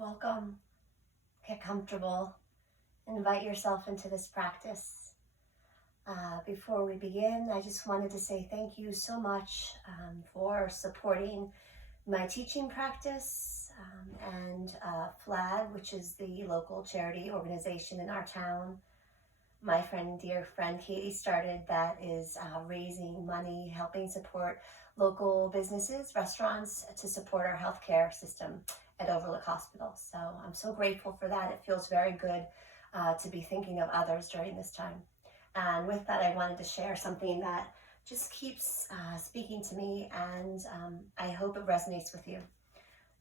Welcome. Get comfortable. Invite yourself into this practice. Before we begin, I just wanted to say thank you so much for supporting my teaching practice and FLAG, which is the local charity organization in our town. My dear friend Katie started that is raising money, helping support local businesses, restaurants to support our healthcare system at Overlook Hospital. So I'm so grateful for that. It feels very good to be thinking of others during this time. And with that, I wanted to share something that just keeps speaking to me, and I hope it resonates with you.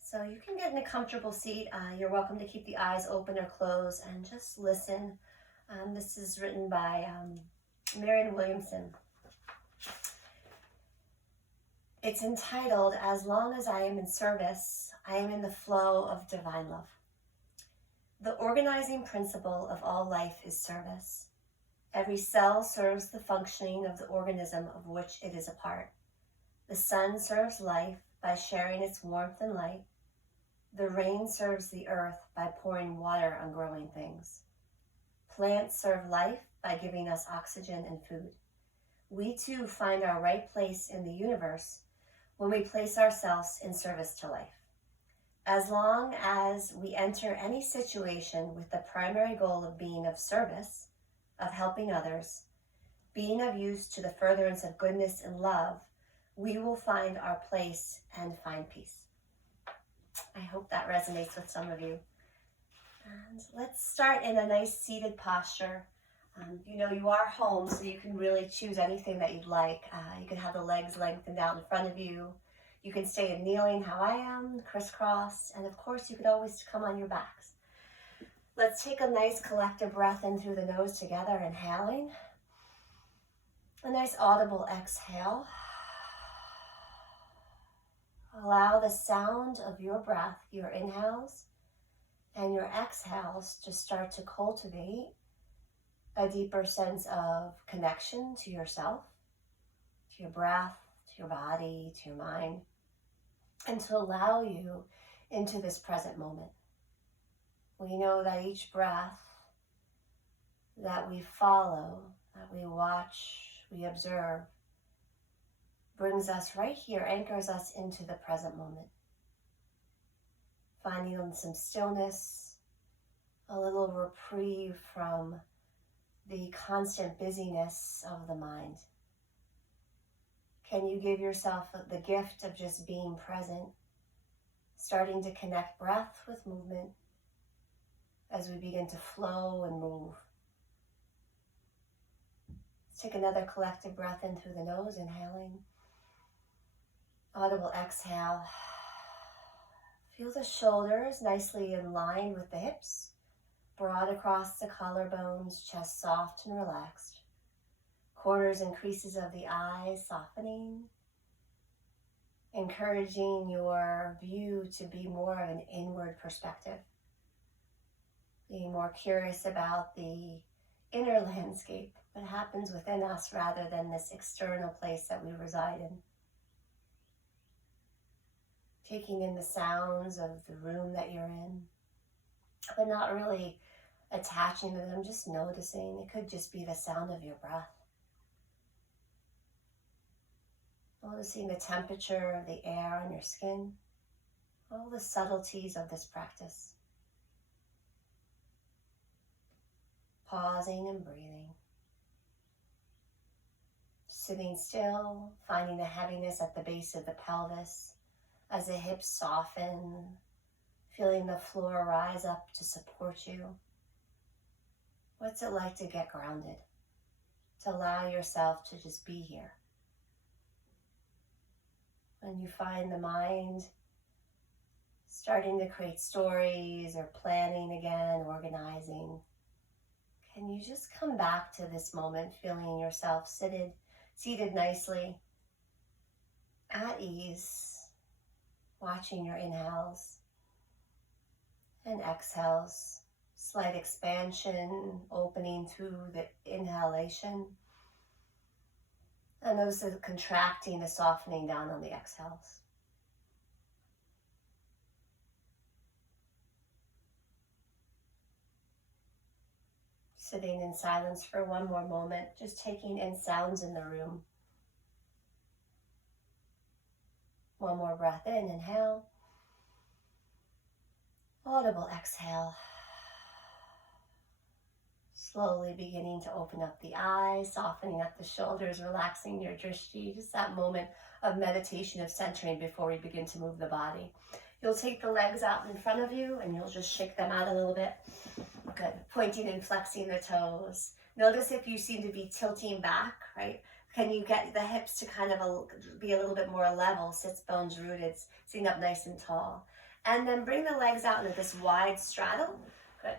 So you can get in a comfortable seat. You're welcome to keep the eyes open or closed and just listen. This is written by Marianne Williamson. It's entitled, "As Long as I Am in Service, I Am in the Flow of Divine Love." The organizing principle of all life is service. Every cell serves the functioning of the organism of which it is a part. The sun serves life by sharing its warmth and light. The rain serves the earth by pouring water on growing things. Plants serve life by giving us oxygen and food. We too find our right place in the universe when we place ourselves in service to life. As long as we enter any situation with the primary goal of being of service, of helping others, being of use to the furtherance of goodness and love, we will find our place and find peace. I hope that resonates with some of you. And let's start in a nice seated posture. You are home, so you can really choose anything that you'd like. You can have the legs lengthened out in front of you. You can stay in kneeling how I am, crisscross, and of course you could always come on your backs. Let's take a nice collective breath in through the nose together, inhaling. A nice audible exhale. Allow the sound of your breath, your inhales and your exhales, to start to cultivate a deeper sense of connection to yourself, to your breath, to your body, to your mind, and to allow you into this present moment. We know that each breath that we follow, that we watch, we observe, brings us right here, anchors us into the present moment. Finding some stillness, a little reprieve from the constant busyness of the mind. Can you give yourself the gift of just being present, starting to connect breath with movement as we begin to flow and move? Let's take another collective breath in through the nose, inhaling. Audible exhale. Feel the shoulders nicely in line with the hips. Broad across the collarbones, chest soft and relaxed. Corners and creases of the eyes softening. Encouraging your view to be more of an inward perspective. Being more curious about the inner landscape, what happens within us rather than this external place that we reside in. Taking in the sounds of the room that you're in, but not really attaching to them, just noticing. It could just be the sound of your breath. Noticing the temperature of the air on your skin, all the subtleties of this practice. Pausing and breathing. Sitting still, finding the heaviness at the base of the pelvis as the hips soften, feeling the floor rise up to support you. What's it like to get grounded? To allow yourself to just be here. When you find the mind starting to create stories or planning again, organizing, can you just come back to this moment, feeling yourself seated nicely, at ease, watching your inhales and exhales, slight expansion, opening through the inhalation, and notice the contracting, the softening down on the exhales. Sitting in silence for one more moment, just taking in sounds in the room. One more breath in, inhale. Audible exhale. Slowly beginning to open up the eyes, softening up the shoulders, relaxing your drishti, just that moment of meditation, of centering before we begin to move the body. You'll take the legs out in front of you and you'll just shake them out a little bit. Good. Pointing and flexing the toes. Notice if you seem to be tilting back, right? Can you get the hips to kind of be a little bit more level, sits bones rooted, sitting up nice and tall. And then bring the legs out into this wide straddle. Good.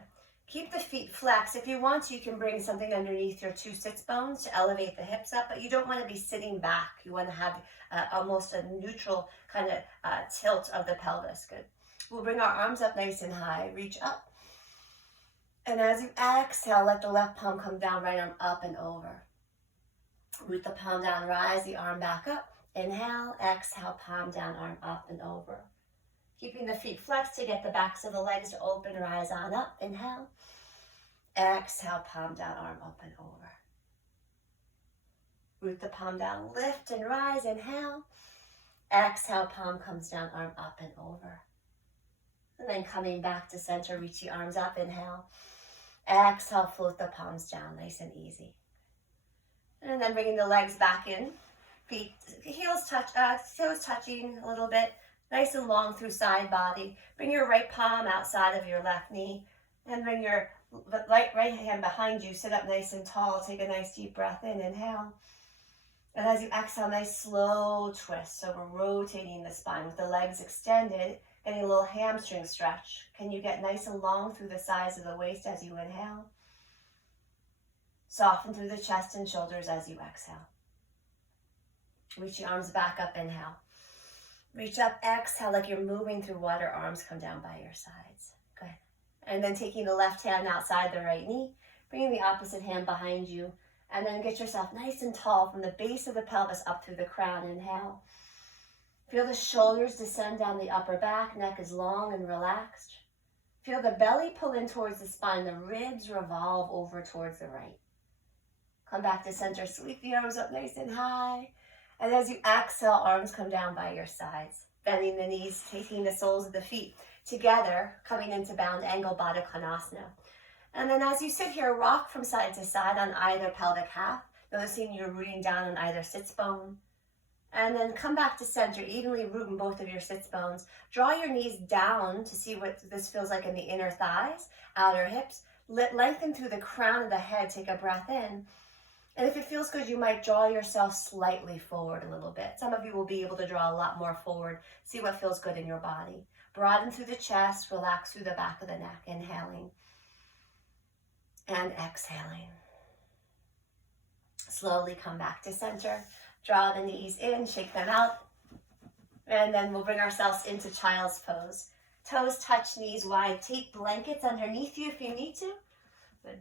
Keep the feet flexed. If you want to, you can bring something underneath your two sits bones to elevate the hips up, but you don't want to be sitting back. You want to have almost a neutral kind of tilt of the pelvis. Good. We'll bring our arms up nice and high. Reach up. And as you exhale, let the left palm come down, right arm up and over. Root the palm down, rise the arm back up. Inhale, exhale, palm down, arm up and over. Keeping the feet flexed to get the backs of the legs to open, rise on up. Inhale. Exhale, palm down, arm up and over. Root the palm down, lift and rise. Inhale. Exhale, palm comes down, arm up and over. And then coming back to center, reach the arms up. Inhale. Exhale, float the palms down, nice and easy. And then bringing the legs back in. Feet, heels toes touching a little bit. Nice and long through side body. Bring your right palm outside of your left knee. And bring your right hand behind you. Sit up nice and tall. Take a nice deep breath in. Inhale. And as you exhale, nice slow twist. So we're rotating the spine with the legs extended. Getting a little hamstring stretch. Can you get nice and long through the sides of the waist as you inhale? Soften through the chest and shoulders as you exhale. Reach your arms back up. Inhale. Reach up, exhale like you're moving through water. Arms come down by your sides. Good. And then taking the left hand outside the right knee, bringing the opposite hand behind you, and then get yourself nice and tall from the base of the pelvis up through the crown. Inhale. Feel the shoulders descend down the upper back, neck is long and relaxed. Feel the belly pull in towards the spine, the ribs revolve over towards the right. Come back to center, sweep the arms up nice and high. And as you exhale, arms come down by your sides. Bending the knees, taking the soles of the feet together, coming into bound angle, Baddha Konasana. And then as you sit here, rock from side to side on either pelvic half, noticing you're rooting down on either sits bone. And then come back to center, evenly rooting both of your sits bones. Draw your knees down to see what this feels like in the inner thighs, outer hips. Lengthen through the crown of the head, take a breath in. And if it feels good, you might draw yourself slightly forward a little bit. Some of you will be able to draw a lot more forward. See what feels good in your body. Broaden through the chest, relax through the back of the neck. Inhaling and exhaling. Slowly come back to center. Draw the knees in, shake them out. And then we'll bring ourselves into child's pose. Toes touch, knees wide. Take blankets underneath you if you need to. Good.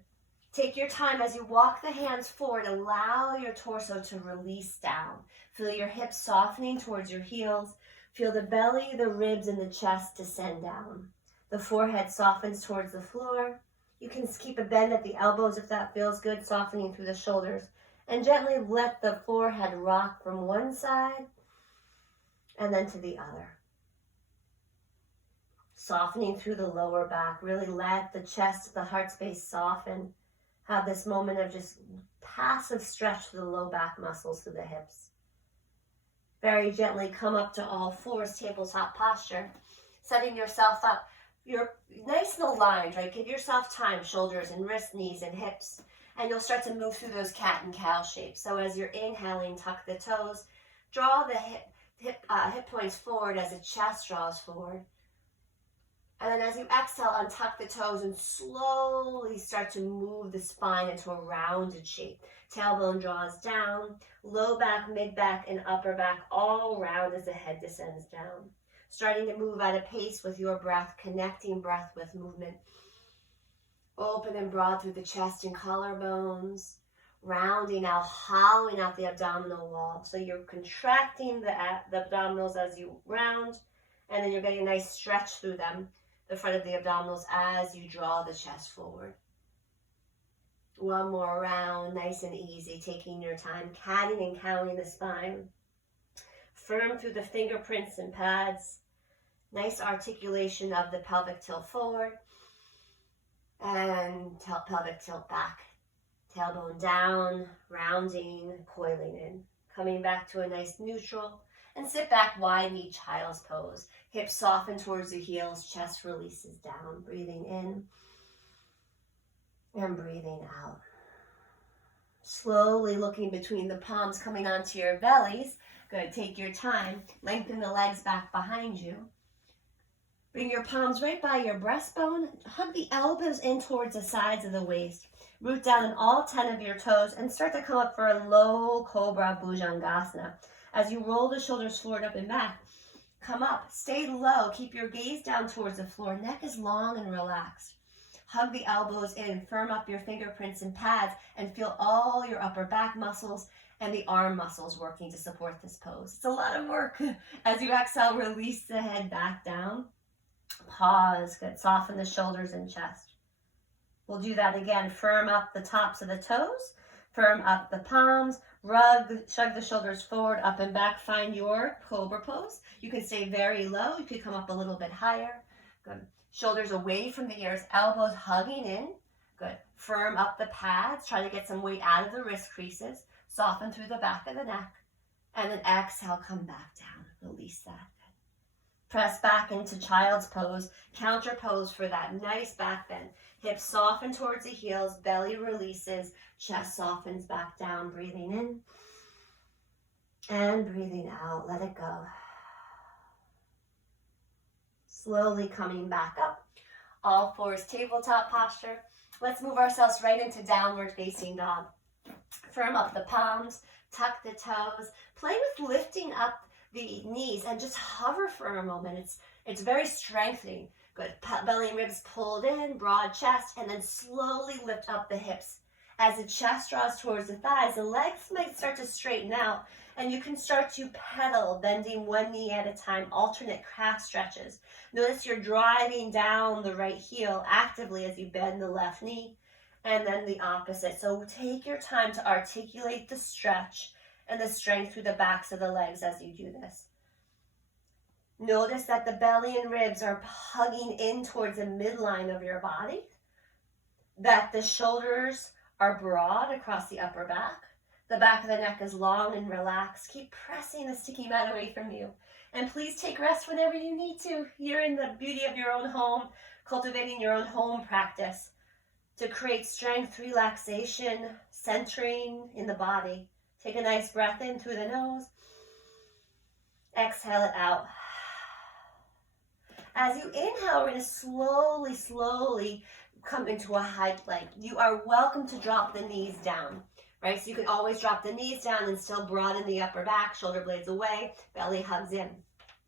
Take your time as you walk the hands forward. Allow your torso to release down. Feel your hips softening towards your heels. Feel the belly, the ribs, and the chest descend down. The forehead softens towards the floor. You can keep a bend at the elbows if that feels good, softening through the shoulders. And gently let the forehead rock from one side and then to the other. Softening through the lower back. Really let the chest, the heart space soften. Have this moment of just passive stretch through the low back muscles through the hips. Very gently come up to all fours, tabletop posture. Setting yourself up. You're nice and aligned, right? Give yourself time, shoulders and wrists, knees and hips. And you'll start to move through those cat and cow shapes. So as you're inhaling, tuck the toes. Draw the hip points forward as the chest draws forward. And then as you exhale, untuck the toes and slowly start to move the spine into a rounded shape. Tailbone draws down, low back, mid back, and upper back all round as the head descends down. Starting to move at a pace with your breath, connecting breath with movement. Open and broad through the chest and collarbones. Rounding out, hollowing out the abdominal wall. So you're contracting the abdominals as you round, and then you're getting a nice stretch through them, the front of the abdominals, as you draw the chest forward. One more round, nice and easy, taking your time, catting and counting the spine. Firm through the fingerprints and pads. Nice articulation of the pelvic tilt forward and pelvic tilt back. Tailbone down, rounding, coiling in. Coming back to a nice neutral. And sit back wide, knee child's pose. Hips soften towards the heels, chest releases down. Breathing in and breathing out. Slowly looking between the palms, coming onto your bellies. Good, take your time. Lengthen the legs back behind you. Bring your palms right by your breastbone. Hug the elbows in towards the sides of the waist. Root down in all 10 of your toes and start to come up for a low cobra bhujangasana. As you roll the shoulders forward, up and back, come up, stay low, keep your gaze down towards the floor. Neck is long and relaxed. Hug the elbows in, firm up your fingerprints and pads, and feel all your upper back muscles and the arm muscles working to support this pose. It's a lot of work. As you exhale, release the head back down. Pause, good. Soften the shoulders and chest. We'll do that again. Firm up the tops of the toes. Firm up the palms. Shrug the shoulders forward, up and back. Find your cobra pose. You can stay very low. You could come up a little bit higher. Good. Shoulders away from the ears. Elbows hugging in. Good. Firm up the pads. Try to get some weight out of the wrist creases. Soften through the back of the neck. And then exhale, come back down. Release that. Press back into child's pose, counter pose for that nice back bend. Hips soften towards the heels, belly releases, chest softens back down, breathing in and breathing out. Let it go. Slowly coming back up. All fours, tabletop posture. Let's move ourselves right into downward facing dog. Firm up the palms, tuck the toes, play with lifting up the knees and just hover for a moment. It's very strengthening. Good. Belly and ribs pulled in, broad chest, and then slowly lift up the hips. As the chest draws towards the thighs, the legs might start to straighten out, and you can start to pedal, bending one knee at a time, alternate calf stretches. Notice you're driving down the right heel actively as you bend the left knee, and then the opposite. So take your time to articulate the stretch and the strength through the backs of the legs as you do this. Notice that the belly and ribs are hugging in towards the midline of your body, that the shoulders are broad across the upper back. The back of the neck is long and relaxed. Keep pressing the sticky mat away from you. And please take rest whenever you need to. You're in the beauty of your own home, cultivating your own home practice to create strength, relaxation, centering in the body. Take a nice breath in through the nose. Exhale it out. As you inhale, we're going to slowly come into a high plank. You are welcome to drop the knees down, right? So you can always drop the knees down and still broaden the upper back, shoulder blades away, belly hugs in.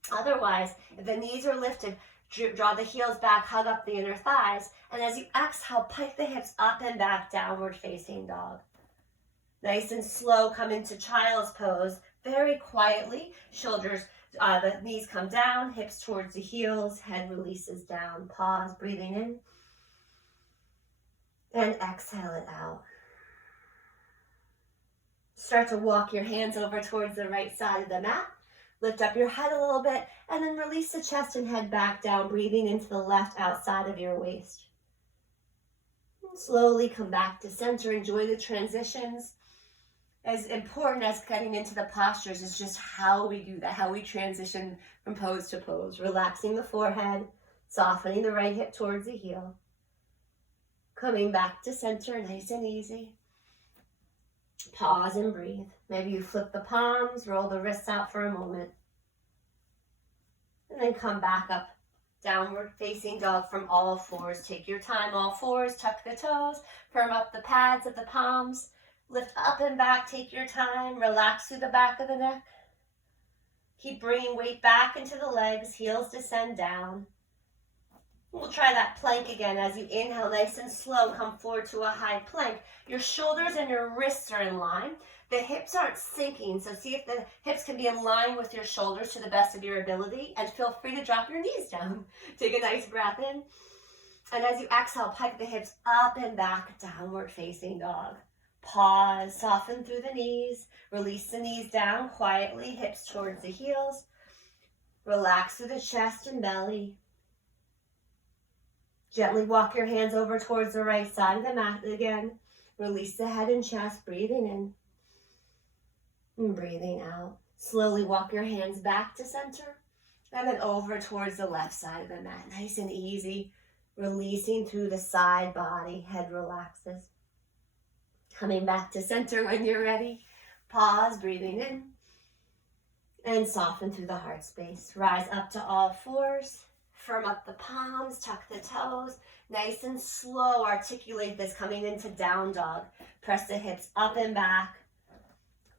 Otherwise, if the knees are lifted, draw the heels back, hug up the inner thighs, and as you exhale, pike the hips up and back, downward facing dog. Nice and slow, come into child's pose. Very quietly, shoulders, the knees come down, hips towards the heels, head releases down. Pause, breathing in. And exhale it out. Start to walk your hands over towards the right side of the mat. Lift up your head a little bit, and then release the chest and head back down, breathing into the left outside of your waist. And slowly come back to center. Enjoy the transitions. As important as getting into the postures is just how we do that, how we transition from pose to pose. Relaxing the forehead, softening the right hip towards the heel. Coming back to center, nice and easy. Pause and breathe. Maybe you flip the palms, roll the wrists out for a moment. And then come back up, downward facing dog from all fours. Take your time, all fours, tuck the toes, firm up the pads of the palms. Lift up and back, take your time, relax through the back of the neck. Keep bringing weight back into the legs, heels descend down. We'll try that plank again. As you inhale, nice and slow, come forward to a high plank. Your shoulders and your wrists are in line. The hips aren't sinking, so see if the hips can be in line with your shoulders to the best of your ability, and feel free to drop your knees down. Take a nice breath in And as you exhale, pike the hips up and back, downward facing dog. Pause, soften through the knees, release the knees down quietly, hips towards the heels. Relax through the chest and belly. Gently walk your hands over towards the right side of the mat again. Release the head and chest, breathing in and breathing out. Slowly walk your hands back to center and then over towards the left side of the mat. Nice and easy. Releasing through the side body, head relaxes. Coming back to center when you're ready. Pause, breathing in. And soften through the heart space. Rise up to all fours. Firm up the palms, tuck the toes. Nice and slow, articulate this coming into down dog. Press the hips up and back.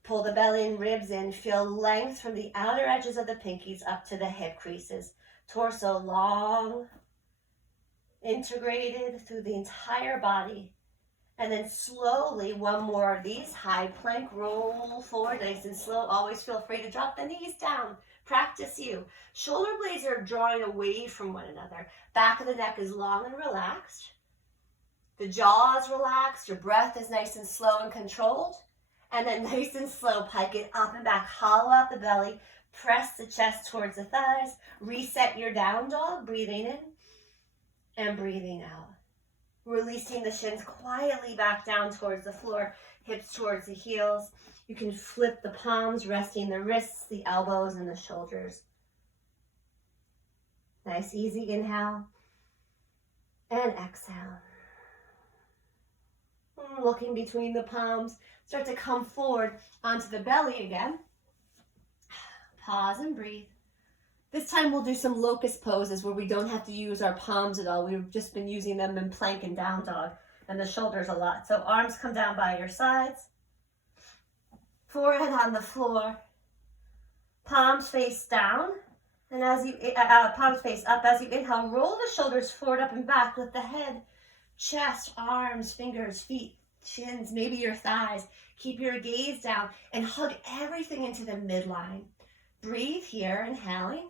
Pull the belly and ribs in. Feel length from the outer edges of the pinkies up to the hip creases. Torso long, integrated through the entire body. And then slowly, one more of these. High plank, roll forward, nice and slow. Always feel free to drop the knees down. Practice you. Shoulder blades are drawing away from one another. Back of the neck is long and relaxed. The jaw is relaxed. Your breath is nice and slow and controlled. And then nice and slow, pike it up and back. Hollow out the belly. Press the chest towards the thighs. Reset your down dog, breathing in and breathing out. Releasing the shins quietly back down towards the floor, hips towards the heels. You can flip the palms, resting the wrists, the elbows, and the shoulders. Nice, easy inhale and exhale. Looking between the palms, start to come forward onto the belly again. Pause and breathe. This time we'll do some locust poses where we don't have to use our palms at all. We've just been using them in plank and down dog and the shoulders a lot. So arms come down by your sides. Forehead on the floor. Palms face down. And as you, palms face up. As you inhale, roll the shoulders forward, up and back with the head, chest, arms, fingers, feet, shins, maybe your thighs. Keep your gaze down and hug everything into the midline. Breathe here, inhaling.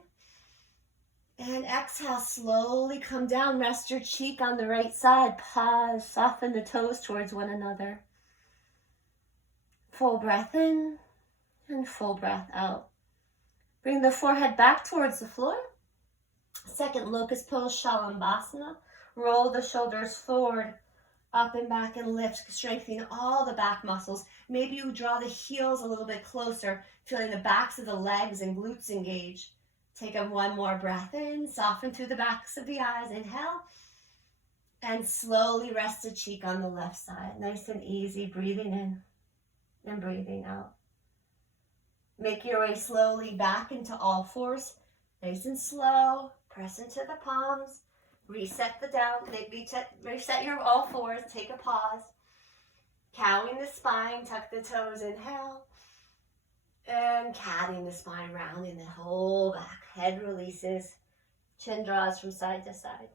And exhale, slowly come down. Rest your cheek on the right side. Pause, soften the toes towards one another. Full breath in and full breath out. Bring the forehead back towards the floor. Second locust pose, Shalambhasana. Roll the shoulders forward, up and back, and lift, strengthening all the back muscles. Maybe you draw the heels a little bit closer, feeling the backs of the legs and glutes engage. Take one more breath in, soften through the backs of the eyes, inhale, and slowly rest a cheek on the left side. Nice and easy, breathing in and breathing out. Make your way slowly back into all fours, nice and slow. Press into the palms, reset the down, reset your all fours, take a pause. Cowing the spine, tuck the toes, inhale. And catting the spine, rounding the whole back. Head releases, chin draws from side to side.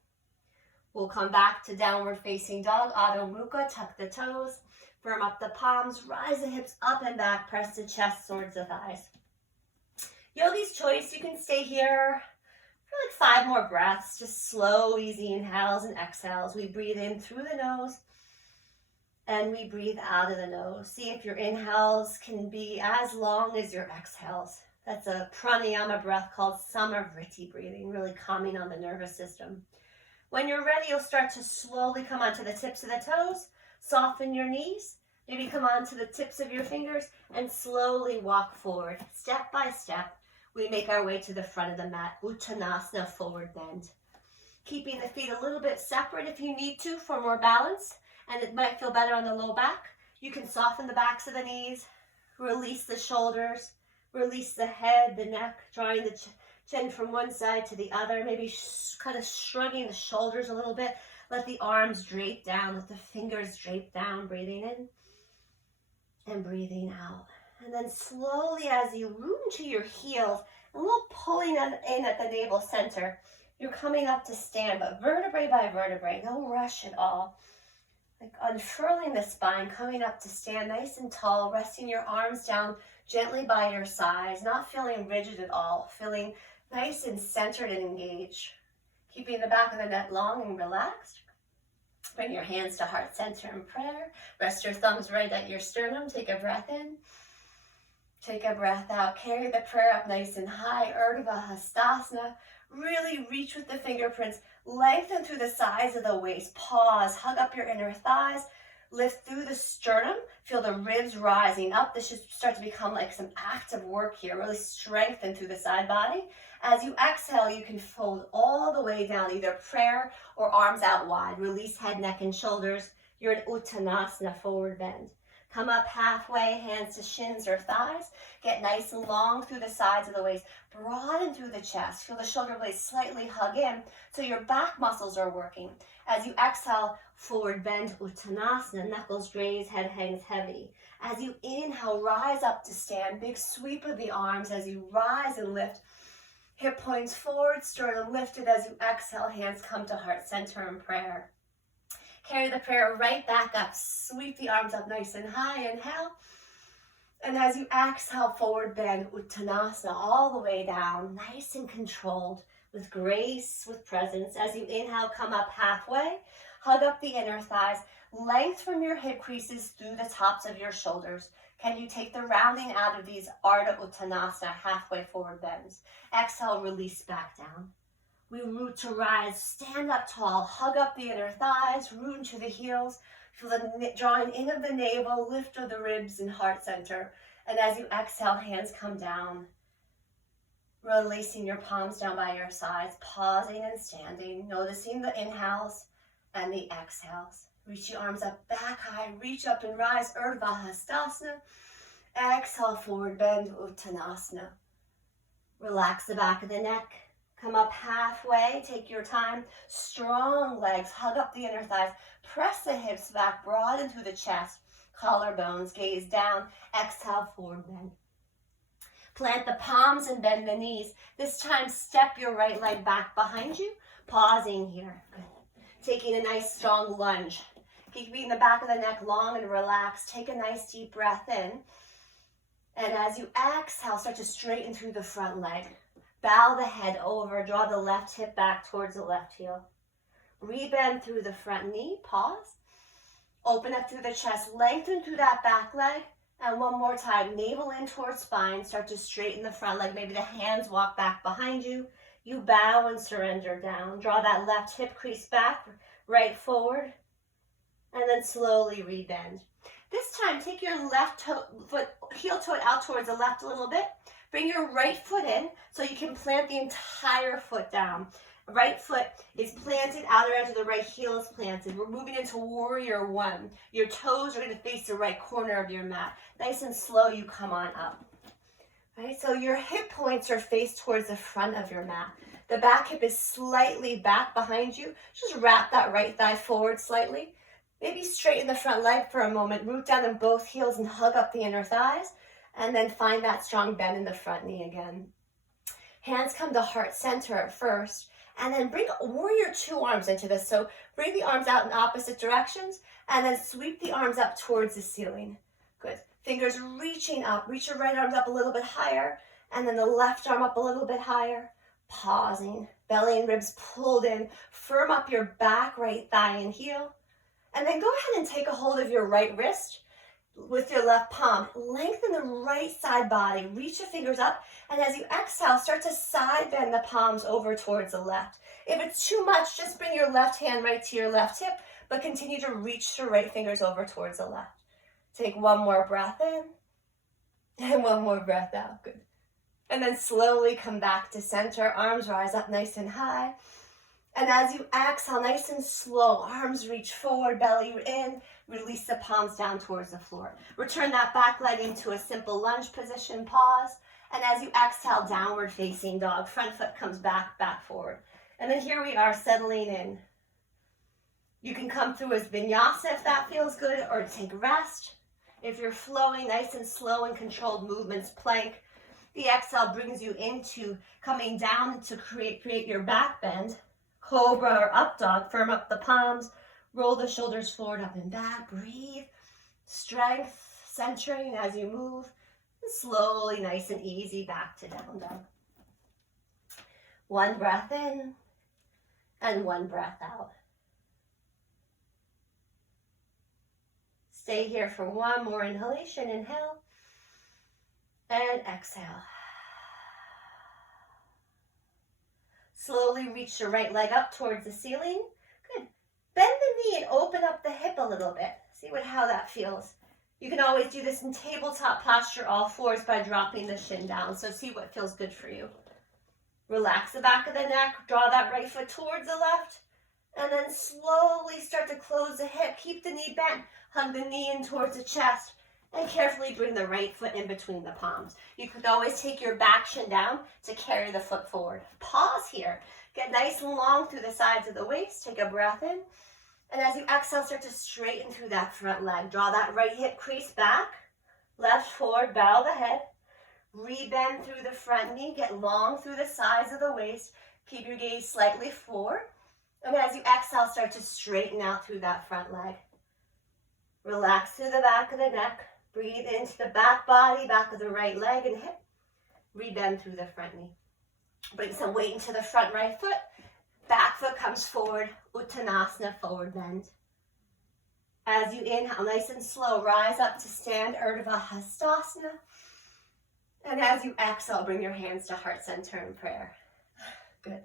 We'll come back to downward facing dog, Adho Mukha. Tuck the toes, firm up the palms, rise the hips up and back, press the chest towards the thighs. Yogi's choice, you can stay here for like 5 more breaths, just slow, easy inhales and exhales. We breathe in through the nose and we breathe out of the nose. See if your inhales can be as long as your exhales. That's a pranayama breath called Samavriti breathing, really calming on the nervous system. When you're ready, you'll start to slowly come onto the tips of the toes, soften your knees, maybe come onto the tips of your fingers, and slowly walk forward. Step by step, we make our way to the front of the mat, Uttanasana, forward bend. Keeping the feet a little bit separate if you need to for more balance, and it might feel better on the low back. You can soften the backs of the knees, release the shoulders, release the head, the neck, drawing the chin from one side to the other, maybe kind of shrugging the shoulders a little bit. Let the arms drape down, let the fingers drape down, breathing in and breathing out. And then slowly as you root into your heels, a little pulling in at the navel center, you're coming up to stand, but vertebrae by vertebrae, no rush at all. Like unfurling the spine, coming up to stand nice and tall, resting your arms down gently by your sides, not feeling rigid at all, feeling nice and centered and engaged. Keeping the back of the neck long and relaxed. Bring your hands to heart center in prayer. Rest your thumbs right at your sternum. Take a breath in. Take a breath out. Carry the prayer up nice and high. Urdhva Hastasana. Really reach with the fingerprints. Lengthen through the sides of the waist. Pause. Hug up your inner thighs. Lift through the sternum. Feel the ribs rising up. This should start to become like some active work here. Really strengthen through the side body. As you exhale, you can fold all the way down, either prayer or arms out wide. Release head, neck, and shoulders. You're in Uttanasana, forward bend. Come up halfway, hands to shins or thighs. Get nice and long through the sides of the waist. Broaden through the chest. Feel the shoulder blades slightly hug in so your back muscles are working. As you exhale, forward bend, Uttanasana, knuckles raise, head hangs heavy. As you inhale, rise up to stand. Big sweep of the arms as you rise and lift. Hip points forward, sternum lifted. As you exhale, hands come to heart center in prayer. Carry the prayer right back up. Sweep the arms up nice and high. Inhale. And as you exhale, forward bend, Uttanasana, all the way down. Nice and controlled, with grace, with presence. As you inhale, come up halfway. Hug up the inner thighs. Length from your hip creases through the tops of your shoulders. Can you take the rounding out of these Ardha Uttanasana, halfway forward bends? Exhale, release back down. We root to rise, stand up tall, hug up the inner thighs, root into the heels. Feel the drawing in of the navel, lift of the ribs and heart center. And as you exhale, hands come down. Releasing your palms down by your sides, pausing and standing, noticing the inhales and the exhales. Reach your arms up back high, reach up and rise, Urdhva Hastasana. Exhale, forward bend, Uttanasana. Relax the back of the neck. Come up halfway, take your time. Strong legs, hug up the inner thighs. Press the hips back, broaden through the chest. Collarbones, gaze down. Exhale, forward bend. Plant the palms and bend the knees. This time, step your right leg back behind you. Pausing here. Good. Taking a nice strong lunge. Keeping the back of the neck long and relaxed. Take a nice deep breath in. And as you exhale, start to straighten through the front leg. Bow the head over, draw the left hip back towards the left heel. Rebend through the front knee, pause. Open up through the chest, lengthen through that back leg. And one more time, navel in towards spine, start to straighten the front leg. Maybe the hands walk back behind you. You bow and surrender down. Draw that left hip crease back, right forward. And then slowly rebend. This time, take your left foot, heel toe out towards the left a little bit. Bring your right foot in so you can plant the entire foot down. Right foot is planted, outer edge of the right heel is planted. We're moving into warrior one. Your toes are going to face the right corner of your mat. Nice and slow, you come on up. Right, so your hip points are faced towards the front of your mat. The back hip is slightly back behind you. Just wrap that right thigh forward slightly. Maybe straighten the front leg for a moment. Root down in both heels and hug up the inner thighs. And then find that strong bend in the front knee again. Hands come to heart center at first. And then bring warrior two arms into this. So bring the arms out in opposite directions. And then sweep the arms up towards the ceiling. Good. Fingers reaching up. Reach your right arms up a little bit higher. And then the left arm up a little bit higher. Pausing. Belly and ribs pulled in. Firm up your back, right thigh and heel. And then go ahead and take a hold of your right wrist. With your left palm, lengthen the right side body, reach your fingers up, and as you exhale, start to side bend the palms over towards the left. If it's too much, just bring your left hand right to your left hip, but continue to reach the right fingers over towards the left. Take one more breath in, and one more breath out, good. And then slowly come back to center, arms rise up nice and high. And as you exhale, nice and slow, arms reach forward, belly in, release the palms down towards the floor. Return that back leg into a simple lunge position, pause. And as you exhale, downward facing dog, front foot comes back, back forward. And then here we are settling in. You can come through as vinyasa if that feels good, or take rest. If you're flowing, nice and slow and controlled movements, plank. The exhale brings you into coming down to create your back bend. Cobra or up dog, firm up the palms, roll the shoulders forward, up and back, breathe, strength, centering as you move, and slowly, nice and easy, back to down dog. One breath in, and one breath out. Stay here for one more inhalation. Inhale and exhale. Slowly reach your right leg up towards the ceiling. Good. Bend the knee and open up the hip a little bit. See how that feels. You can always do this in tabletop posture, all fours, by dropping the shin down. So see what feels good for you. Relax the back of the neck. Draw that right foot towards the left. And then slowly start to close the hip. Keep the knee bent. Hug the knee in towards the chest. And carefully bring the right foot in between the palms. You can always take your back shin down to carry the foot forward. Pause here. Get nice and long through the sides of the waist. Take a breath in. And as you exhale, start to straighten through that front leg. Draw that right hip crease back. Left forward, bow the head. Rebend through the front knee. Get long through the sides of the waist. Keep your gaze slightly forward. And as you exhale, start to straighten out through that front leg. Relax through the back of the neck. Breathe into the back body, back of the right leg and hip. Rebend through the front knee. Bring some weight into the front right foot. Back foot comes forward. Uttanasana, forward bend. As you inhale, nice and slow, rise up to stand, Urdhva Hastasana. And as you exhale, bring your hands to heart center in prayer. Good.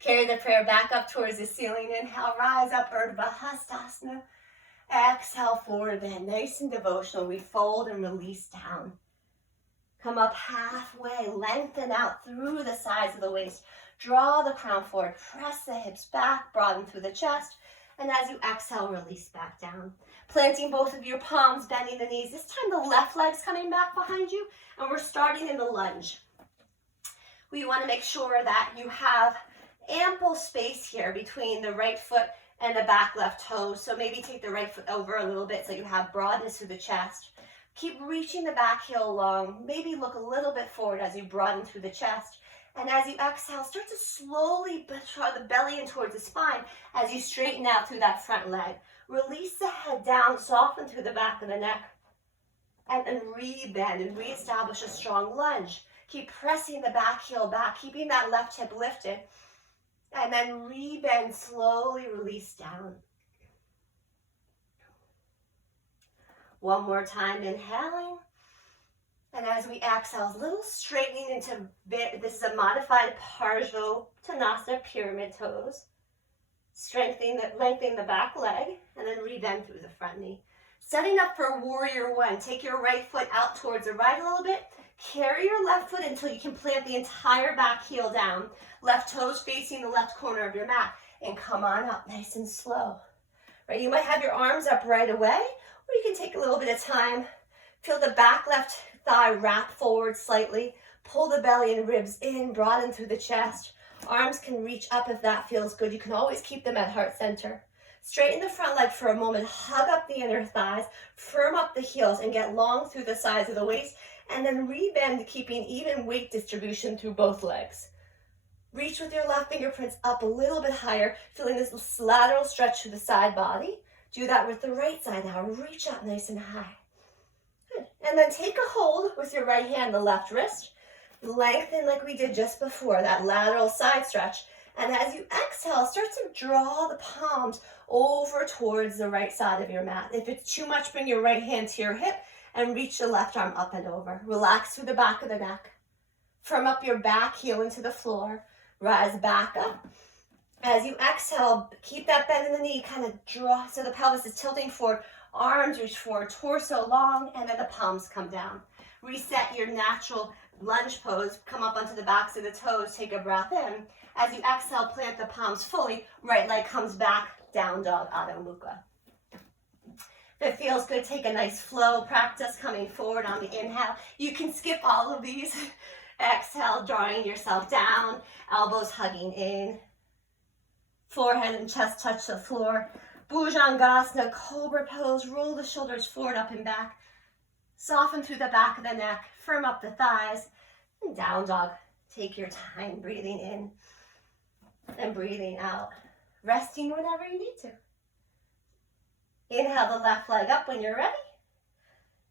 Carry the prayer back up towards the ceiling. Inhale, rise up, Urdhva Hastasana. Exhale, forward bend. Nice and devotional. We fold and release down. Come up halfway. Lengthen out through the sides of the waist. Draw the crown forward. Press the hips back. Broaden through the chest. And as you exhale, release back down. Planting both of your palms, bending the knees. This time the left leg's coming back behind you. And we're starting in the lunge. We want to make sure that you have ample space here between the right foot and the back left toe. So maybe take the right foot over a little bit so you have broadness through the chest. Keep reaching the back heel long. Maybe look a little bit forward as you broaden through the chest. And as you exhale, start to slowly draw the belly in towards the spine as you straighten out through that front leg. Release the head down, soften through the back of the neck. And then rebend and reestablish a strong lunge. Keep pressing the back heel back, keeping that left hip lifted. And then rebend, slowly release down. One more time, inhaling. And as we exhale, a little straightening into, this is a modified Parsvottanasana, pyramid toes. Lengthening the back leg, and then rebend through the front knee. Setting up for warrior one. Take your right foot out towards the right a little bit. Carry your left foot until you can plant the entire back heel down. Left toes facing the left corner of your mat. And come on up nice and slow. Right, you might have your arms up right away, or you can take a little bit of time. Feel the back left thigh wrap forward slightly. Pull the belly and ribs in, broaden through the chest. Arms can reach up if that feels good. You can always keep them at heart center. Straighten the front leg for a moment. Hug up the inner thighs. Firm up the heels and get long through the sides of the waist. And then rebend, keeping even weight distribution through both legs. Reach with your left fingerprints up a little bit higher, feeling this lateral stretch through the side body. Do that with the right side now. Reach up nice and high. Good. And then take a hold with your right hand, the left wrist. Lengthen like we did just before, that lateral side stretch. And as you exhale, start to draw the palms over towards the right side of your mat. If it's too much, bring your right hand to your hip and reach the left arm up and over. Relax through the back of the neck. Firm up your back heel into the floor. Rise back up. As you exhale, keep that bend in the knee, kind of draw so the pelvis is tilting forward. Arms reach forward, torso long, and then the palms come down. Reset your natural lunge pose. Come up onto the backs of the toes. Take a breath in. As you exhale, plant the palms fully. Right leg comes back. Down dog, Adho Mukha. If it feels good, take a nice flow practice coming forward on the inhale. You can skip all of these. Exhale, drawing yourself down. Elbows hugging in. Forehead and chest touch the floor. Bhujangasana, cobra pose. Roll the shoulders forward, up and back. Soften through the back of the neck. Firm up the thighs. And down dog. Take your time breathing in and breathing out. Resting whenever you need to. Inhale the left leg up when you're ready.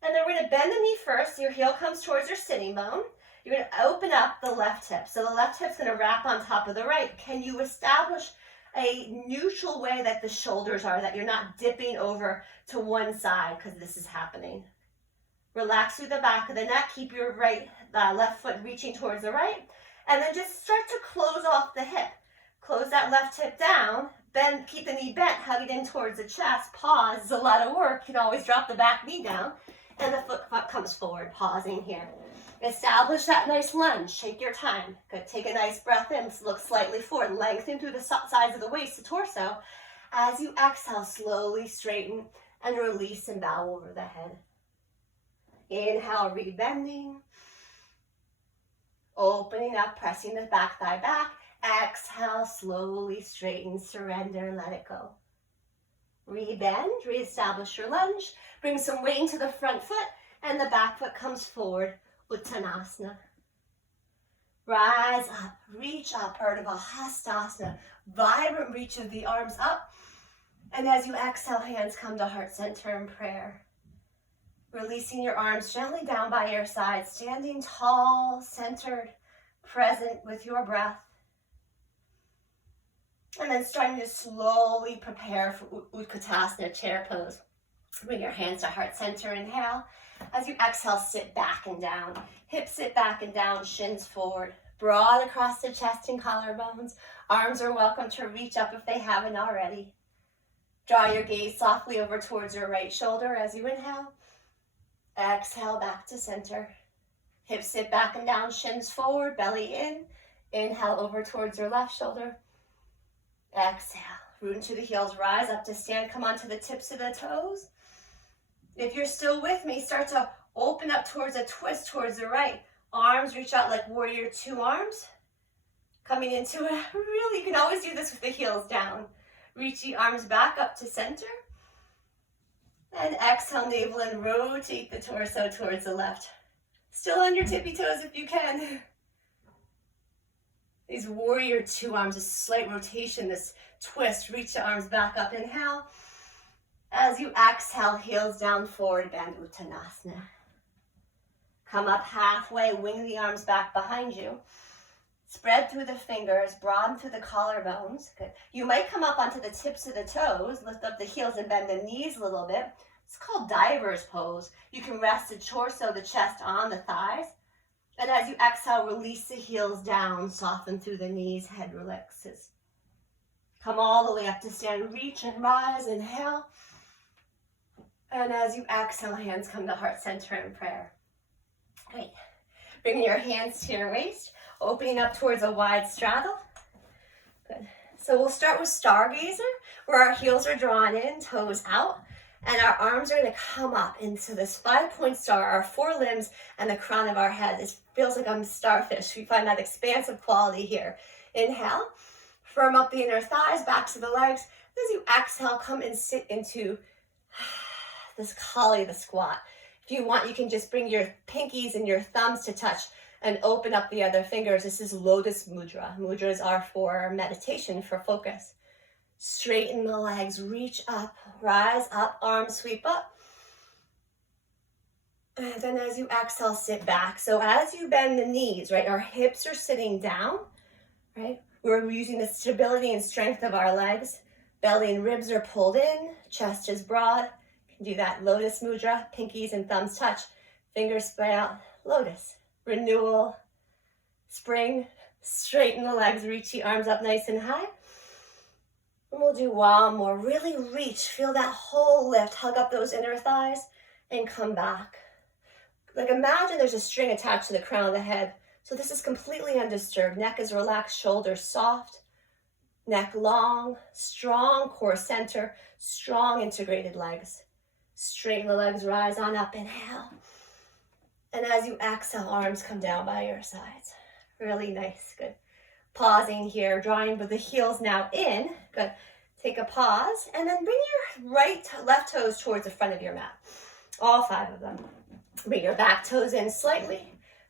And then we're going to bend the knee first. Your heel comes towards your sitting bone. You're going to open up the left hip. So the left hip's going to wrap on top of the right. Can you establish a neutral way that the shoulders are, that you're not dipping over to one side because this is happening. Relax through the back of the neck. Keep your left foot reaching towards the right. And then just start to close off the hip. Close that left hip down. Bend, keep the knee bent, hug it in towards the chest. Pause. It's a lot of work. You can always drop the back knee down. And the foot comes forward, pausing here. Establish that nice lunge. Take your time. Good. Take a nice breath in. Look slightly forward. Lengthen through the sides of the waist, the torso. As you exhale, slowly straighten and release and bow over the head. Inhale, rebending. Opening up, pressing the back thigh back. Exhale, slowly straighten, surrender, let it go. Rebend, reestablish your lunge. Bring some weight into the front foot and the back foot comes forward, Uttanasana. Rise up, reach up, Urdhva Hastasana. Vibrant reach of the arms up. And as you exhale, hands come to heart center in prayer. Releasing your arms gently down by your side, standing tall, centered, present with your breath. And then starting to slowly prepare for Utkatasana, chair pose. Bring your hands to heart center, inhale. As you exhale, sit back and down. Hips sit back and down, shins forward. Broad across the chest and collarbones. Arms are welcome to reach up if they haven't already. Draw your gaze softly over towards your right shoulder as you inhale. Exhale, back to center. Hips sit back and down, shins forward, belly in. Inhale over towards your left shoulder. Exhale, root into the heels, rise up to stand, come onto the tips of the toes. If you're still with me, start to open up towards a twist towards the right. Arms reach out like warrior two arms. Coming into it, really, you can always do this with the heels down. Reach the arms back up to center. And exhale, navel and rotate the torso towards the left. Still on your tippy toes if you can. These warrior two arms, a slight rotation, this twist. Reach the arms back up, inhale. As you exhale, heels down, forward bend, Uttanasana. Come up halfway, wing the arms back behind you. Spread through the fingers, broaden through the collarbones. Good. You might come up onto the tips of the toes, lift up the heels and bend the knees a little bit. It's called diver's pose. You can rest the torso, the chest on the thighs. And as you exhale, release the heels down, soften through the knees, head relaxes. Come all the way up to stand, reach and rise, inhale. And as you exhale, hands come to heart center in prayer. Great. Bring your hands to your waist, opening up towards a wide straddle. Good. So we'll start with Stargazer, where our heels are drawn in, toes out, and our arms are going to come up into this 5-point star, our forelimbs and the crown of our head. This feels like I'm starfish. We find that expansive quality here. Inhale, firm up the inner thighs, backs of the legs. As you exhale, come and sit into this Kali, the squat. If you want, you can just bring your pinkies and your thumbs to touch and open up the other fingers. This is Lotus Mudra. Mudras are for meditation, for focus. Straighten the legs, reach up, rise up, arms sweep up. And then as you exhale, sit back. So as you bend the knees, right, our hips are sitting down, right? We're using the stability and strength of our legs. Belly and ribs are pulled in, chest is broad. Do that Lotus Mudra, pinkies and thumbs touch, fingers spread out, Lotus, renewal, spring, straighten the legs, reach the arms up nice and high. And we'll do one more, really reach, feel that whole lift, hug up those inner thighs and come back. Like imagine there's a string attached to the crown of the head. So this is completely undisturbed, neck is relaxed, shoulders soft, neck long, strong core center, strong integrated legs. Straighten the legs, rise on up, inhale. And as you exhale, arms come down by your sides. Really nice, good. Pausing here, drawing with the heels now in. Good. Take a pause, and then bring your left toes towards the front of your mat. All 5 of them. Bring your back toes in slightly.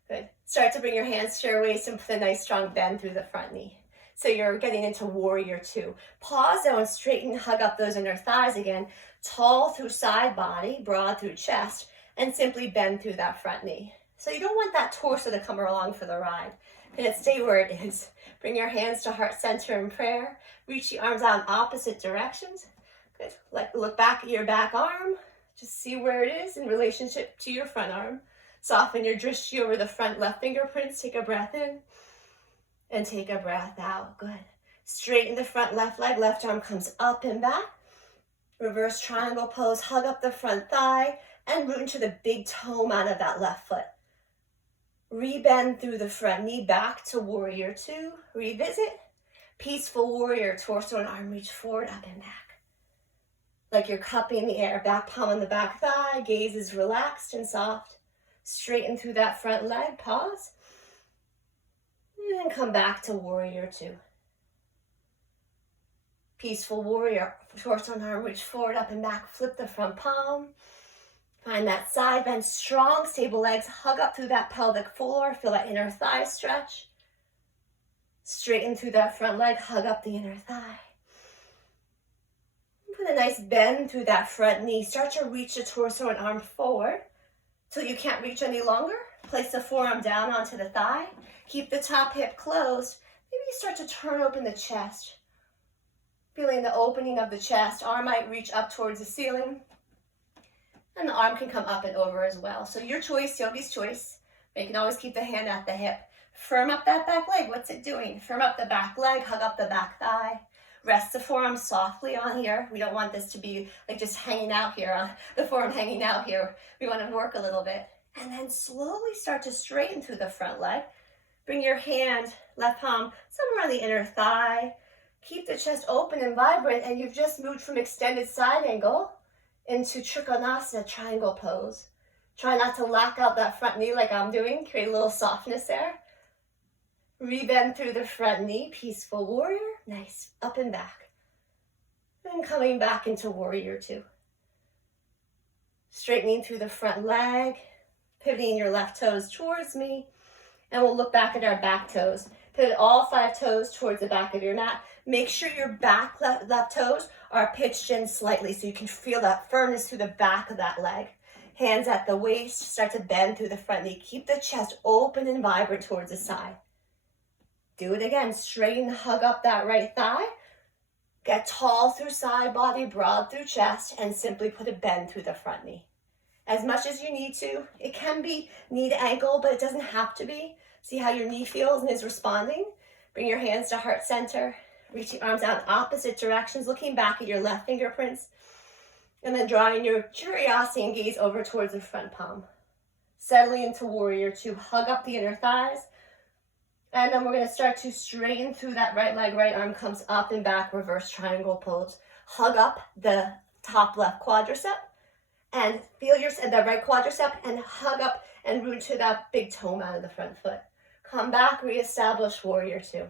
Good. Start to bring your hands to your waist and put a nice strong bend through the front knee. So you're getting into warrior 2. Pause though and straighten, hug up those inner thighs again. Tall through side body, broad through chest, and simply bend through that front knee. So you don't want that torso to come along for the ride. And stay where it is. Bring your hands to heart center in prayer. Reach the arms out in opposite directions. Good. Look back at your back arm. Just see where it is in relationship to your front arm. Soften your drishti over the front left fingerprints. Take a breath in and take a breath out. Good. Straighten the front left leg. Left arm comes up and back. Reverse triangle pose. Hug up the front thigh and root into the big toe out of that left foot. Rebend through the front knee back to warrior two. Revisit. Peaceful warrior, torso and arm reach forward, up and back. Like you're cupping the air, back palm on the back thigh, gaze is relaxed and soft. Straighten through that front leg, pause. And come back to warrior two. Peaceful warrior, torso and arm reach forward, up and back, flip the front palm. Find that side bend, strong, stable legs, hug up through that pelvic floor, feel that inner thigh stretch. Straighten through that front leg, hug up the inner thigh. Put a nice bend through that front knee. Start to reach the torso and arm forward till you can't reach any longer. Place the forearm down onto the thigh. Keep the top hip closed. Maybe you start to turn open the chest. Feeling the opening of the chest. Arm might reach up towards the ceiling. And the arm can come up and over as well. So your choice, yogi's choice. But you can always keep the hand at the hip. Firm up that back leg. What's it doing? Firm up the back leg. Hug up the back thigh. Rest the forearm softly on here. We don't want this to be like just hanging out here, the forearm hanging out here. We want to work a little bit. And then slowly start to straighten through the front leg. Bring your hand, left palm, somewhere on the inner thigh. Keep the chest open and vibrant. And you've just moved from extended side angle into Trikonasana, triangle pose. Try not to lock out that front knee like I'm doing. Create a little softness there. Rebend through the front knee, peaceful warrior. Nice, up and back. And coming back into warrior two. Straightening through the front leg, pivoting your left toes towards me. And we'll look back at our back toes. Pivot all 5 toes towards the back of your mat. Make sure your back left toes are pitched in slightly so you can feel that firmness through the back of that leg. Hands at the waist, start to bend through the front knee. Keep the chest open and vibrant towards the side. Do it again. Straighten, hug up that right thigh. Get tall through side body, broad through chest, and simply put a bend through the front knee. As much as you need to. It can be knee to ankle, but it doesn't have to be. See how your knee feels and is responding. Bring your hands to heart center. Reach the arms out in opposite directions, looking back at your left fingerprints. And then drawing your curiosity and gaze over towards the front palm. Settling into warrior two. Hug up the inner thighs. And then we're going to start to straighten through that right leg. Right arm comes up and back, reverse triangle pose. Hug up the top left quadricep. And feel the right quadricep and hug up and root to that big toe out of the front foot. Come back, reestablish warrior two.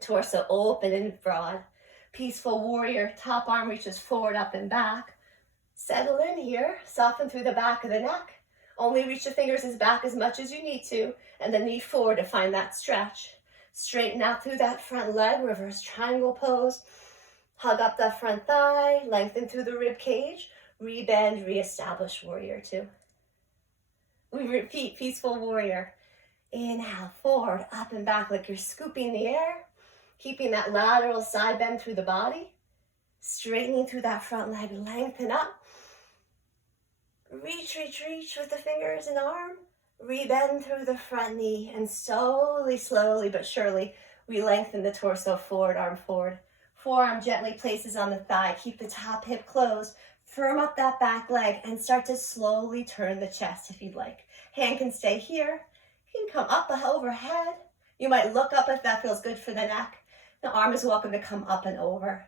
Torso open and broad. Peaceful warrior, top arm reaches forward, up and back. Settle in here, soften through the back of the neck. Only reach the fingers back as much as you need to, and then knee forward to find that stretch. Straighten out through that front leg, reverse triangle pose. Hug up that front thigh, lengthen through the rib cage. Rebend, reestablish warrior two. We repeat, peaceful warrior. Inhale, forward, up and back like you're scooping the air. Keeping that lateral side bend through the body. Straightening through that front leg, lengthen up. Reach, reach, reach with the fingers and arm. Rebend through the front knee and slowly but surely, we lengthen the torso forward, arm forward. Forearm gently places on the thigh. Keep the top hip closed. Firm up that back leg and start to slowly turn the chest if you'd like. Hand can stay here. You can come up overhead. You might look up if that feels good for the neck. The arm is welcome to come up and over.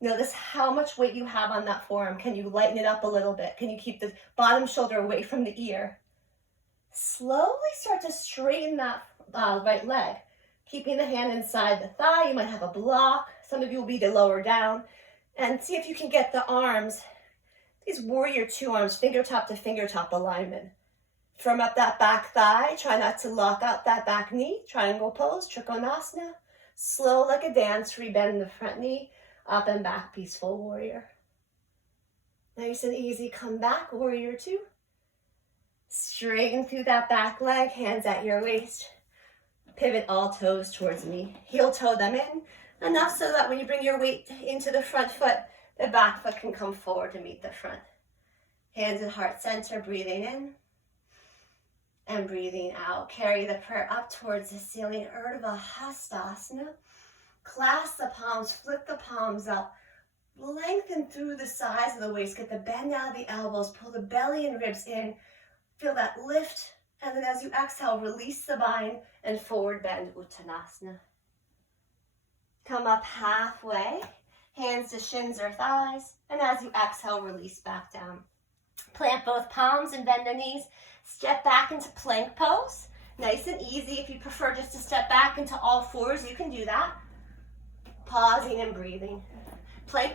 Notice how much weight you have on that forearm. Can you lighten it up a little bit? Can you keep the bottom shoulder away from the ear? Slowly start to straighten that right leg. Keeping the hand inside the thigh. You might have a block. Some of you will be the lower down. And see if you can get the arms, these warrior two arms, fingertop to fingertop alignment. Firm up that back thigh. Try not to lock out that back knee. Triangle pose, Trikonasana. Slow like a dance, rebend the front knee. Up and back, peaceful warrior. Nice and easy, come back, warrior two. Straighten through that back leg, hands at your waist. Pivot all toes towards me. Heel toe them in, enough so that when you bring your weight into the front foot, the back foot can come forward to meet the front. Hands at heart center, breathing in and breathing out. Carry the prayer up towards the ceiling, Urdhva Hastasana. Clasp the palms, flip the palms up. Lengthen through the sides of the waist. Get the bend out of the elbows. Pull the belly and ribs in. Feel that lift. And then as you exhale, release the bind and forward bend, Uttanasana. Come up halfway. Hands to shins or thighs. And as you exhale, release back down. Plant both palms and bend the knees. Step back into plank pose. Nice and easy. If you prefer just to step back into all fours, you can do that. Pausing and breathing. Plank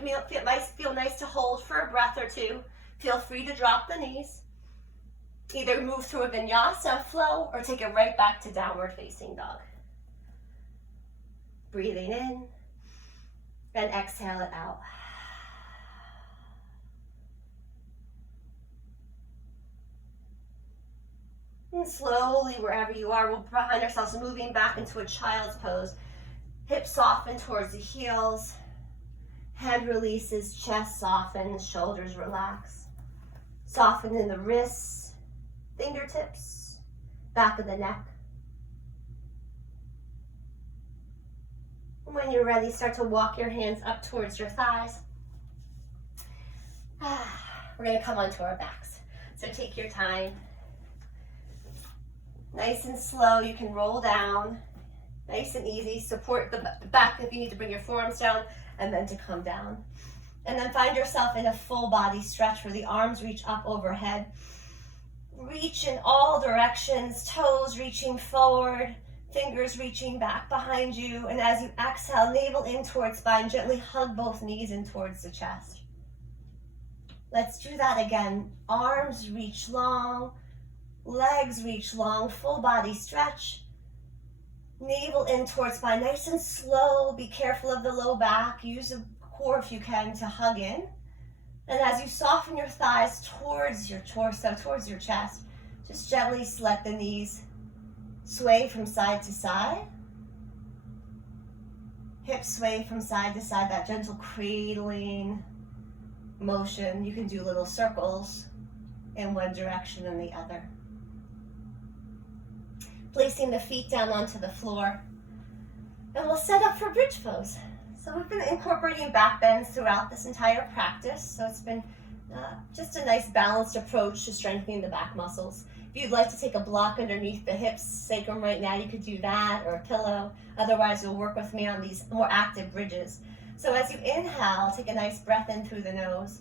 feel nice to hold for a breath or two. Feel free to drop the knees. Either move through a vinyasa flow or take it right back to downward facing dog. Breathing in and exhale it out. And slowly, wherever you are, we'll find ourselves moving back into a child's pose. Hips soften towards the heels. Head releases, chest softens, shoulders relax. Soften in the wrists, fingertips, back of the neck. And when you're ready, start to walk your hands up towards your thighs. We're going to come onto our backs. So take your time. Nice and slow, you can roll down. Nice and easy. Support the back if you need to bring your forearms down, and then to come down. And then find yourself in a full body stretch where the arms reach up overhead. Reach in all directions, toes reaching forward, fingers reaching back behind you. And as you exhale, navel in towards spine, gently hug both knees in towards the chest. Let's do that again. Arms reach long, legs reach long, full body stretch. Navel in towards spine, nice and slow. Be careful of the low back. Use the core if you can to hug in. And as you soften your thighs towards your torso, towards your chest, just gently let the knees sway from side to side. Hips sway from side to side, that gentle cradling motion. You can do little circles in one direction and the other. Placing the feet down onto the floor. And we'll set up for bridge pose. So we've been incorporating back bends throughout this entire practice. So it's been just a nice balanced approach to strengthening the back muscles. If you'd like to take a block underneath the hips, sacrum right now, you could do that, or a pillow. Otherwise, you'll work with me on these more active bridges. So as you inhale, take a nice breath in through the nose.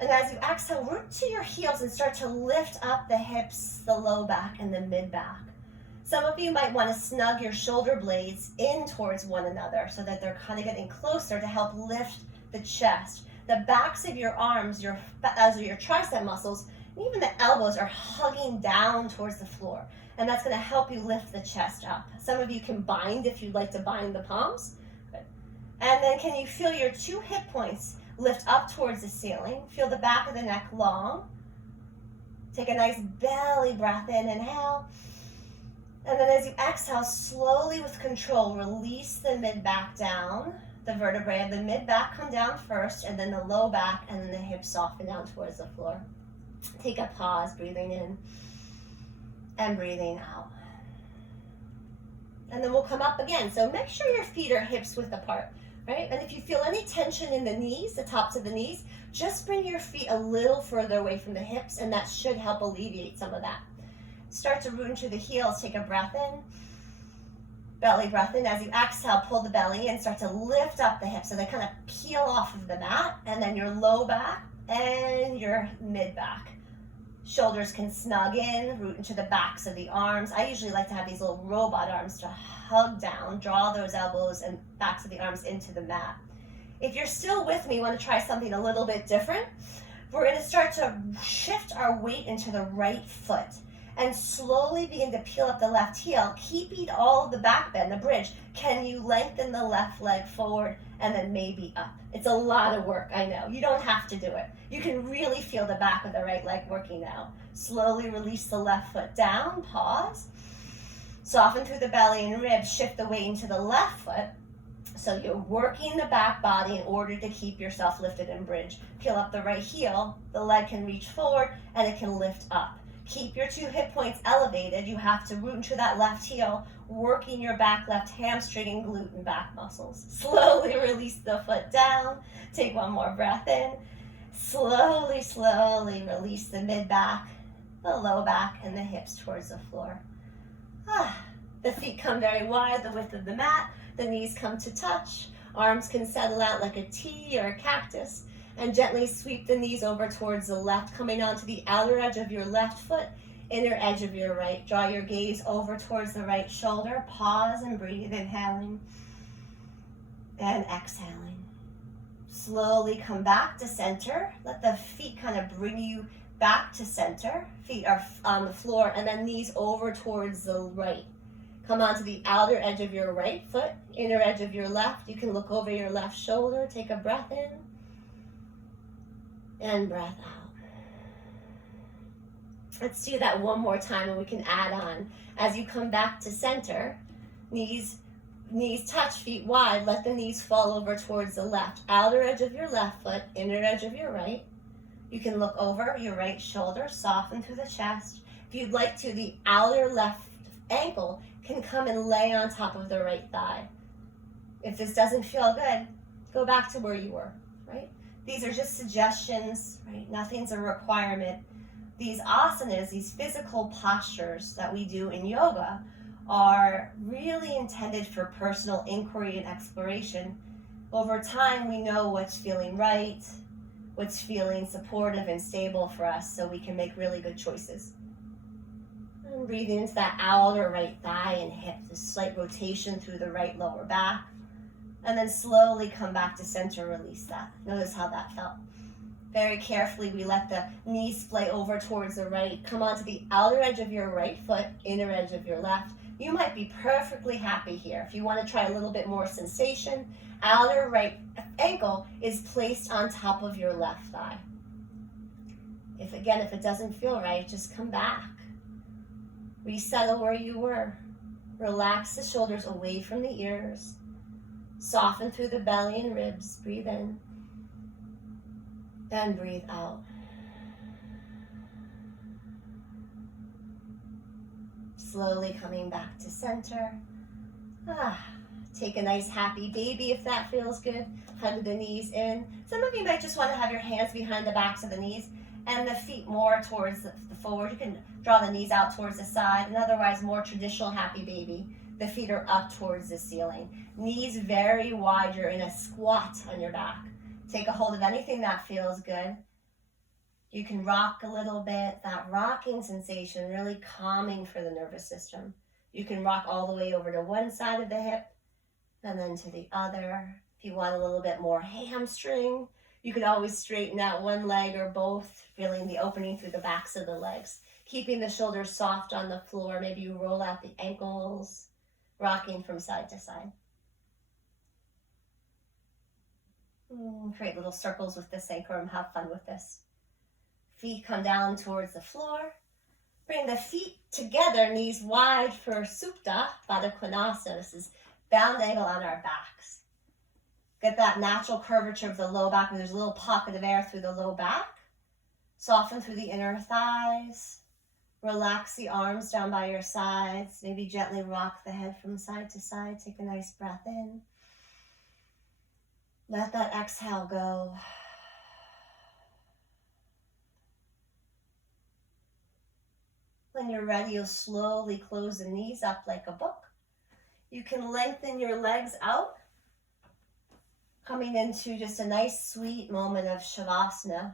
And as you exhale, root to your heels and start to lift up the hips, the low back, and the mid back. Some of you might want to snug your shoulder blades in towards one another so that they're kind of getting closer to help lift the chest. The backs of your arms, your tricep muscles, and even the elbows are hugging down towards the floor. And that's going to help you lift the chest up. Some of you can bind if you'd like to bind the palms. Good. And then can you feel your two hip points lift up towards the ceiling? Feel the back of the neck long. Take a nice belly breath in, inhale. And then as you exhale, slowly with control, release the mid-back down. The vertebrae of the mid-back come down first, and then the low back, and then the hips soften down towards the floor. Take a pause, breathing in and breathing out. And then we'll come up again. So make sure your feet are hips width apart, right? And if you feel any tension in the knees, the tops of the knees, just bring your feet a little further away from the hips, and that should help alleviate some of that. Start to root into the heels. Take a breath in. Belly breath in. As you exhale, pull the belly in. Start to lift up the hips so they kind of peel off of the mat. And then your low back and your mid back. Shoulders can snug in, root into the backs of the arms. I usually like to have these little robot arms to hug down, draw those elbows and backs of the arms into the mat. If you're still with me, you want to try something a little bit different. We're going to start to shift our weight into the right foot and slowly begin to peel up the left heel, keeping all of the back bend, the bridge. Can you lengthen the left leg forward and then maybe up? It's a lot of work, I know. You don't have to do it. You can really feel the back of the right leg working now. Slowly release the left foot down, pause. Soften through the belly and ribs. Shift the weight into the left foot. So you're working the back body in order to keep yourself lifted and bridge. Peel up the right heel. The leg can reach forward and it can lift up. Keep your 2 hip points elevated. You have to root into that left heel, working your back left hamstring and glute and back muscles. Slowly release the foot down. Take one more breath in. Slowly, slowly release the mid-back, the low back, and the hips towards the floor. The feet come very wide, the width of the mat. The knees come to touch. Arms can settle out like a T or a cactus. And gently sweep the knees over towards the left, coming onto the outer edge of your left foot, inner edge of your right. Draw your gaze over towards the right shoulder. Pause and breathe, inhaling and exhaling. Slowly come back to center. Let the feet kind of bring you back to center. Feet are on the floor, and then knees over towards the right. Come onto the outer edge of your right foot, inner edge of your left. You can look over your left shoulder. Take a breath in and breath out. Let's do that one more time, and we can add on. As you come back to center, knees touch, feet wide. Let the knees fall over towards the left. Outer edge of your left foot, inner edge of your right. You can look over your right shoulder, soften through the chest. If you'd like to, the outer left ankle can come and lay on top of the right thigh. If this doesn't feel good, go back to where you were, right? These are just suggestions, right? Nothing's a requirement. These asanas, these physical postures that we do in yoga, are really intended for personal inquiry and exploration. Over time, we know what's feeling right, what's feeling supportive and stable for us, so we can make really good choices. And breathing into that outer right thigh and hip, the slight rotation through the right lower back. And then slowly come back to center, release that. Notice how that felt. Very carefully, we let the knees splay over towards the right. Come onto the outer edge of your right foot, inner edge of your left. You might be perfectly happy here. If you want to try a little bit more sensation, outer right ankle is placed on top of your left thigh. If it doesn't feel right, just come back. Resettle where you were. Relax the shoulders away from the ears. Soften through the belly and ribs. Breathe in and breathe out. Slowly coming back to center. Take a nice happy baby if that feels good. Hug the knees in. Some of you might just want to have your hands behind the backs of the knees and the feet more towards the forward. You can draw the knees out towards the side, and otherwise more traditional happy baby. The feet are up towards the ceiling. Knees very wide. You're in a squat on your back. Take a hold of anything that feels good. You can rock a little bit. That rocking sensation, really calming for the nervous system. You can rock all the way over to one side of the hip and then to the other. If you want a little bit more hamstring, you could always straighten out one leg or both, feeling the opening through the backs of the legs. Keeping the shoulders soft on the floor. Maybe you roll out the ankles, rocking from side to side. Create little circles with this sacrum. Have fun with this. Feet come down towards the floor. Bring the feet together, knees wide for Supta, Baddha Konasana. This is bound angle on our backs. Get that natural curvature of the low back. There's a little pocket of air through the low back. Soften through the inner thighs. Relax the arms down by your sides. Maybe gently rock the head from side to side. Take a nice breath in. Let that exhale go. When you're ready, you'll slowly close the knees up like a book. You can lengthen your legs out, coming into just a nice, sweet moment of Shavasana,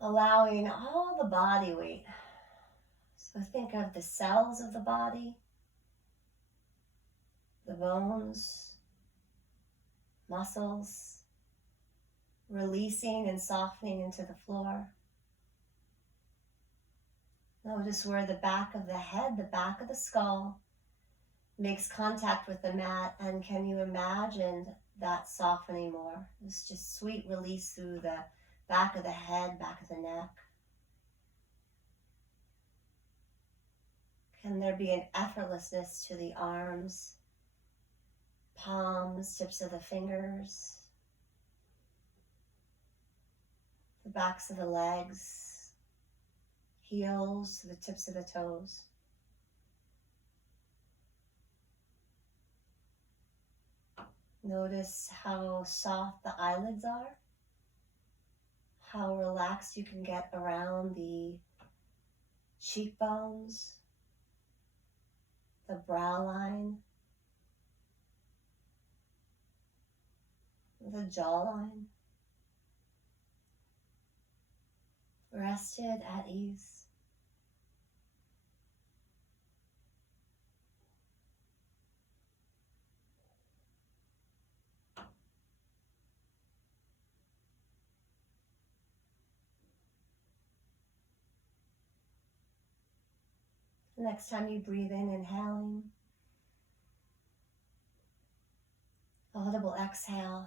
allowing all the body weight. So think of the cells of the body, the bones, muscles, releasing and softening into the floor. Notice where the back of the head, the back of the skull, makes contact with the mat, and can you imagine that softening more? This just sweet release through the back of the head, back of the neck. Can there be an effortlessness to the arms, palms, tips of the fingers, the backs of the legs, heels to the tips of the toes? Notice how soft the eyelids are, how relaxed you can get around the cheekbones, the brow line, the jawline. Rested at ease. Next time you breathe in, inhaling. Audible exhale.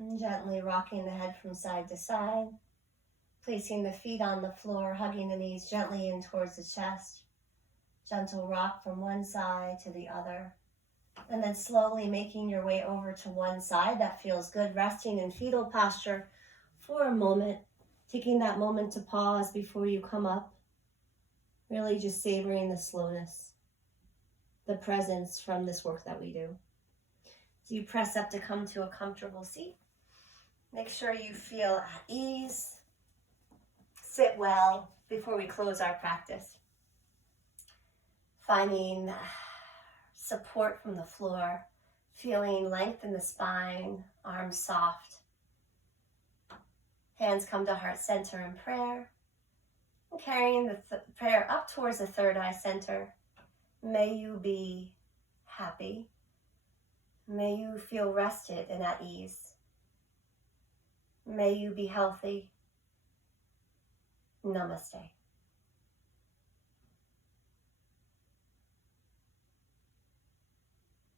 And gently rocking the head from side to side. Placing the feet on the floor, hugging the knees gently in towards the chest. Gentle rock from one side to the other. And then slowly making your way over to one side. That feels good. Resting in fetal posture for a moment. Taking that moment to pause before you come up. Really just savoring the slowness, the presence from this work that we do. So you press up to come to a comfortable seat. Make sure you feel at ease. Sit well before we close our practice. Finding support from the floor, feeling length in the spine, arms soft. Hands come to heart center in prayer. And carrying the prayer up towards the third eye center. May you be happy. May you feel rested and at ease. May you be healthy. Namaste.